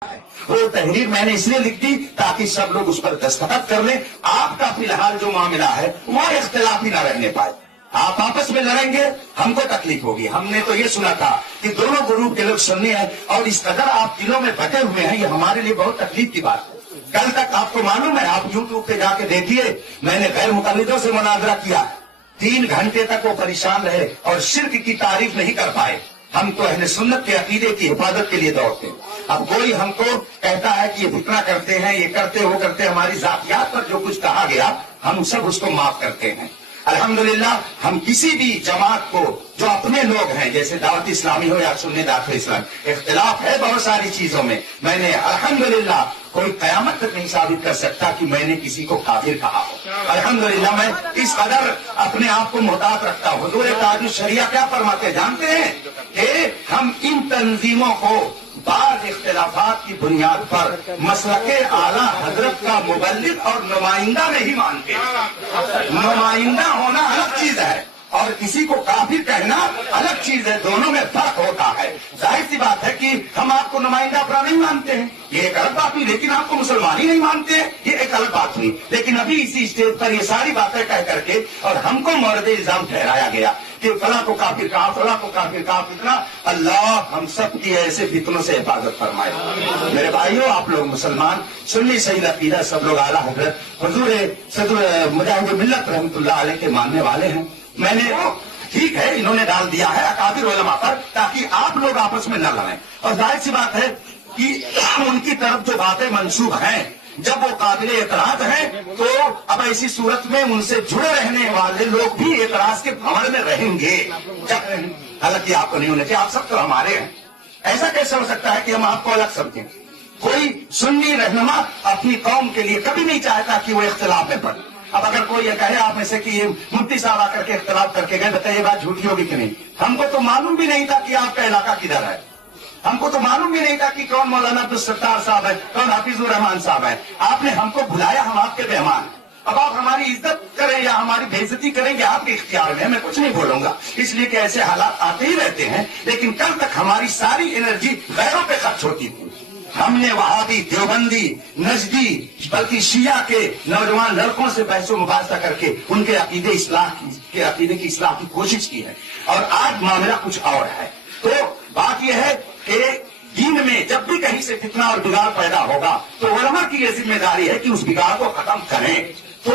وہ تحریر میں نے اس لیے لکھ دی تاکہ سب لوگ اس پر دستخط کر لیں. آپ کا فی الحال جو معاملہ ہے وہ اختلاف ہی نہ رہنے پائے. آپ آپس میں لڑیں گے ہم کو تکلیف ہوگی. ہم نے تو یہ سنا تھا کہ دونوں گروپ کے لوگ سننے ہیں اور اس قدر آپ دلوں میں بٹے ہوئے ہیں, یہ ہمارے لیے بہت تکلیف کی بات ہے. کل تک آپ کو معلوم ہے, آپ یوٹیوب پہ جا کے دیکھیے, میں نے غیر مقلدوں سے مناظرہ کیا, 3 گھنٹے تک وہ پریشان رہے اور شرک کی تعریف نہیں کر پائے. ہم تو اہل سنت کے عقیدے کی حفاظت کے لیے دوڑتے ہیں. اب کوئی ہم کو کہتا ہے کہ یہ فتنہ کرتے ہیں, یہ کرتے وہ کرتے, ہماری ذاتیات پر جو کچھ کہا گیا ہم سب اس کو معاف کرتے ہیں. الحمدللہ ہم کسی بھی جماعت کو جو اپنے لوگ ہیں, جیسے دعوت اسلامی ہو یا سنی داخل اسلام, اختلاف ہے بہت ساری چیزوں میں. میں نے الحمدللہ کوئی قیامت تک نہیں ثابت کر سکتا کہ میں نے کسی کو کافر کہا ہو. الحمدللہ میں اس قدر اپنے آپ کو محتاط رکھتا ہوں. حضور تاج الشریعہ کیا فرماتے جانتے ہیں کہ ہم ان تنظیموں کو بعض اختلافات کی بنیاد پر مسلک اعلیٰ حضرت کا مبلغ اور نمائندہ نہیں مانتے. نمائندہ ہونا الگ چیز ہے اور کسی کو کافر کہنا الگ چیز ہے. دونوں میں فرق ہوتا ہے. ظاہر سی بات ہے کہ ہم آپ کو نمائندہ اپنا نہیں مانتے ہیں, یہ ایک الگ بات ہوئی. لیکن آپ کو مسلمان ہی نہیں مانتے ہیں, یہ ایک الگ بات ہوئی. لیکن ابھی اسی اسٹیج پر یہ ساری باتیں کہہ کر کے اور ہم کو مورد الزام ٹھہرایا گیا کہ فلاں کو کافر کہا, فلاں کو کافر کہا. فتنہ, اللہ ہم سب کی ایسے فتنوں سے حفاظت فرمائے. میرے بھائیوں, آپ لوگ مسلمان سنی صحیح عقیدہ, سب لوگ اعلیٰ حضرت حضور صدر مجاہد ملت رحمۃ اللہ علیہ کے ماننے والے ہیں. میں نے ٹھیک ہے انہوں نے ڈال دیا ہے اکابر علماء پر تاکہ آپ لوگ آپس میں نہ لڑیں. اور ظاہر سی بات ہے کہ ان کی طرف جو باتیں منسوب ہیں جب وہ قابل اعتراض ہیں تو اب ایسی صورت میں ان سے جڑے رہنے والے لوگ بھی اعتراض کے بھنور میں رہیں گے. حالانکہ آپ کو نہیں ہونے چاہیے, آپ سب تو ہمارے ہیں. ایسا کیسے ہو سکتا ہے کہ ہم آپ کو الگ سمجھیں؟ کوئی سنی رہنما اپنی قوم کے لیے کبھی نہیں چاہتا کہ وہ اختلاف میں پڑے. اب اگر کوئی یہ کہے آپ میں سے کہ یہ مفتی صاحب آ کر کے اختلاف کر کے گئے, بتائیے یہ بات جھوٹی ہوگی کہ نہیں؟ ہم کو تو معلوم بھی نہیں تھا کہ آپ کا علاقہ کدھر ہے. ہم کو تو معلوم بھی نہیں تھا کہ کون مولانا عبدالستار صاحب ہے, کون حافظ الرحمان صاحب ہے. آپ نے ہم کو بلایا, ہم آپ کے مہمان ہیں. اب آپ ہماری عزت کریں یا ہماری بےعزتی کریں گے آپ کے اختیار میں, میں کچھ نہیں بولوں گا, اس لیے کہ ایسے حالات آتے ہی رہتے ہیں. لیکن کل تک ہماری ساری انرجی غیروں پہ خرچ ہوتی تھی. ہم نے وہابی, دیوبندی, نجدی, بلکہ شیعہ کے نوجوان لڑکوں سے بحث و مباحثہ کر کے ان کے عقیدے کی اصلاح کی کوشش کی ہے. اور آج معاملہ کچھ اور ہے. تو بات یہ ہے کہ دین میں جب بھی کہیں سے فتنہ اور بگاڑ پیدا ہوگا تو علماء کی یہ ذمہ داری ہے کہ اس بگاڑ کو ختم کریں. تو